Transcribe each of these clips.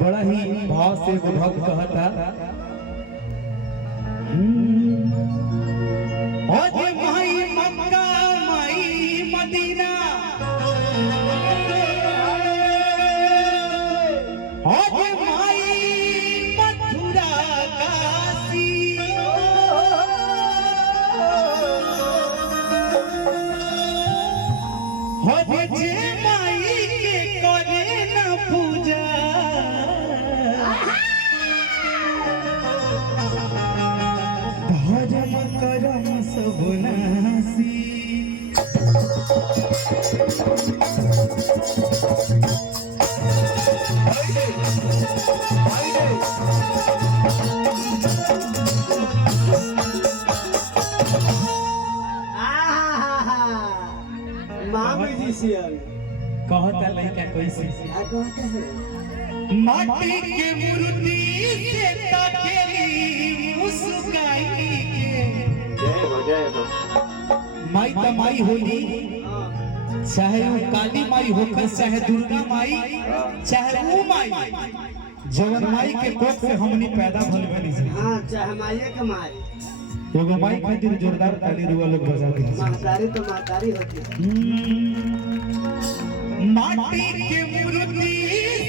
बड़ा ही भाव से भक्त कहता माई मक्का माई मदीना माई मथुरा काशी जे माई के करे न पूजा धर्म करम सब नासी कहता लड़का कैसे माटी के मूर्ति से ताकेली मुस्काई के माई तो माई होली चाहे वो काली माई होकर चाहे दुर्गा माई चाहे वो माई जवन माई के कोख से हमनी पैदा भइल बनी हां चाहे माई के माई एगो माई खातिर जोरदार ताली रुआ लोग बजा दी महतारी तो महतारी होती माटी के मूर्ति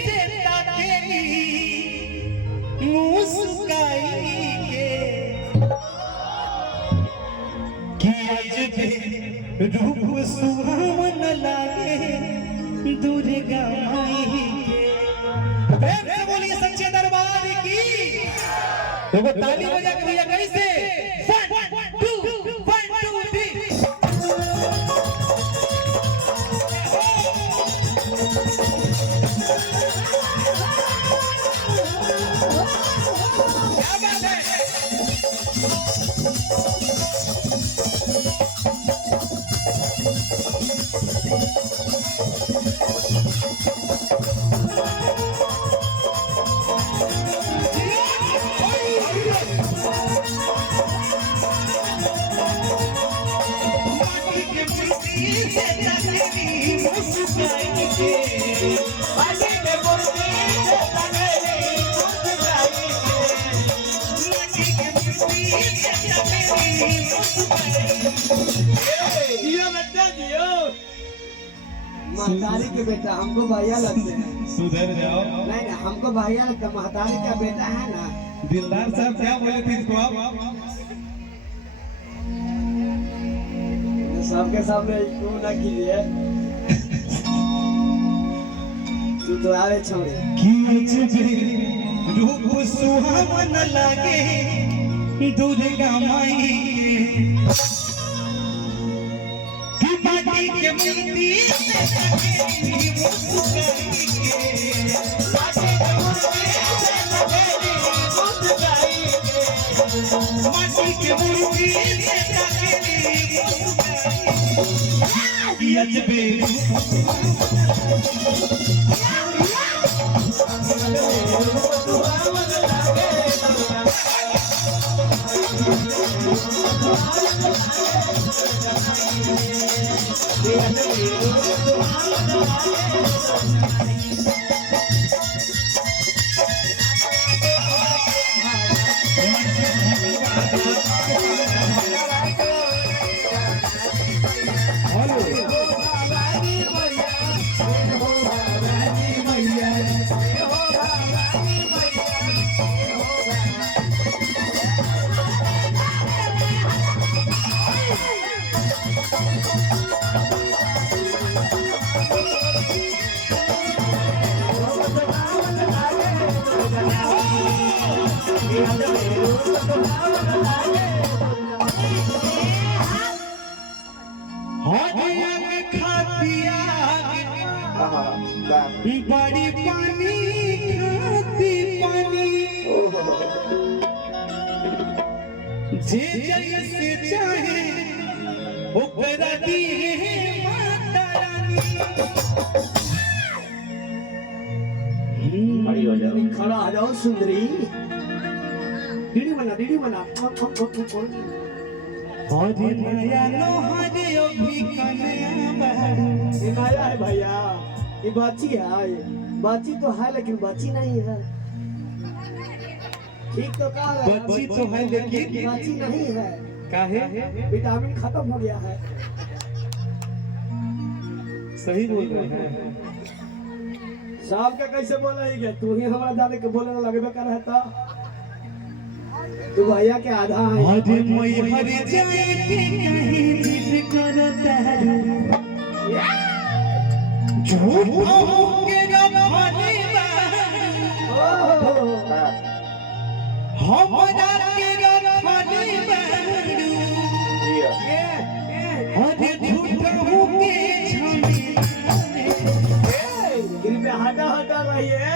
से ताकेली मुस्काई के कि अजबे रूप सुहावन लागे दुर्गा माई के बोलिए सच्चे दरबार की देखो ताली बजा के भैया कैसे 1 2 1 2 3 क्या बात है महतारी के बेटा हमको भैया लगते हैं सुधर जाओ नहीं हमको भैया लगता महतारी का बेटा है ना दिलदार साहब क्या बोले थे इसको आप सबके सामने इसको ना कीजिए तू तो आवे छोड़े रूप सुहावन लागे दुर्गा माई की माटी के मूर्ति से ताकेली मुस्काई के माटी के मूर्ति से ताकेली मुस्काई के माटी के मूर्ति से ताकेली मुस्काई अजबे बड़ी पानी खाती पानी जे जैसे चाहे ओकरा दी है माता रानी। खड़ा आ जाओ सुंदरी, दीदी बना अरे नया नोहर अभी कन्या बारू ये नया है भैया, ये बच्ची है, बच्ची तो है लेकिन बच्ची नहीं है। ठीक तो कहा है, बच्ची तो है लेकिन बच्ची नहीं है, काहे विटामिन खत्म हो गया है। सही बोल रहे हैं। साहब का कैसे बोला ही गया, तू ही हमारा जाने के बोले लगबे कर रहता। तू भैया के आधा है। अरे मैं हर जाए के कहीं जिद करता रू झूठ के रखले ओहो, हमरा के रखले बारू अरे झूठ के छमी कृपया हटा हटा रहिए,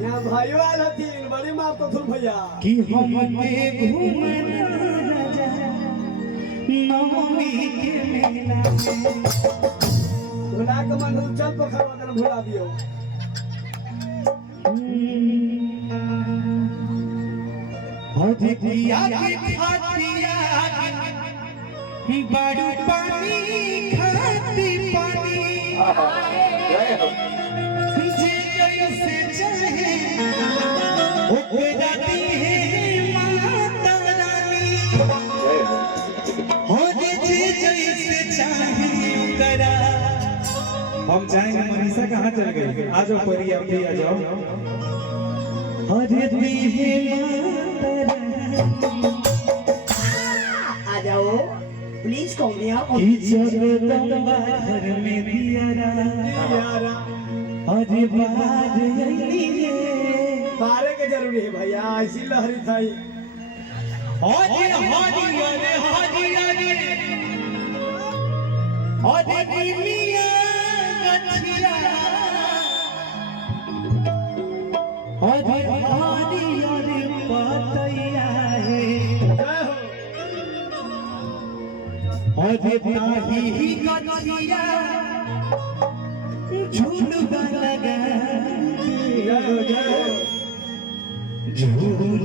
यहाँ भाइयों आए हथिन, बड़ी माफ तो थुल भैया। कि हम के घूमना राजा नवमी के मेला भुला के मन हो, चल पोखर वगैरह भुला दियो। अरे किया के खातिया बारू पानी खाती पानी जे जैसे चाहे ओकरा दी है माता रानी अरे जे जैसे चाहे ओकरा। हम जाएंगे, मनीषा कहाँ चल गई? आ जाओ परी, आप भी आ जाओ। अरे दी है माता रानी आ जाओ प्लीज कम कि जगदम्बा घर में दियारा यारा, अरे बाज अइलिए बारे के जरूरी है भैया, ऐसी लहरी थाई। अरे हरि अरे हरि अरे अरे मिया गछिया अरे हरि अरे पतैया है जय हो। अरे ताही गछिया झूलवा लगा जय हो, जय हो। झूल